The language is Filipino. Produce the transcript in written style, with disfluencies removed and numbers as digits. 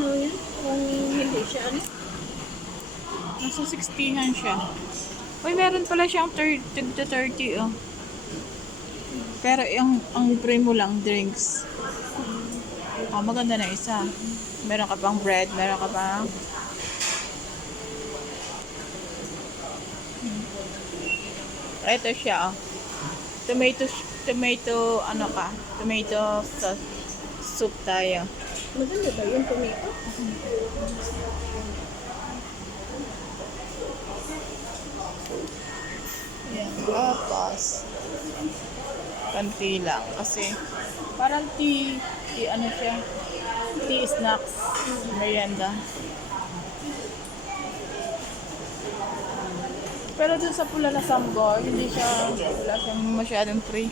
ano yan? Kung hindi siya ano? Nasa 60 siya. Uy, meron pala siyang 30 to 30, oh. Pero ang primo lang, drinks. Oh, maganda na isa. Meron ka pang bread, meron ka pang... Ito siya, oh. Tomato, ano ka? Tomato sauce, soup tayo. Maganda ba yung tomato? Yan. Tapos, kanti lang. Kasi, parang ano siya, tea snacks, merienda. Pero dun sa pula na Samgor, wala siyang masyadong free.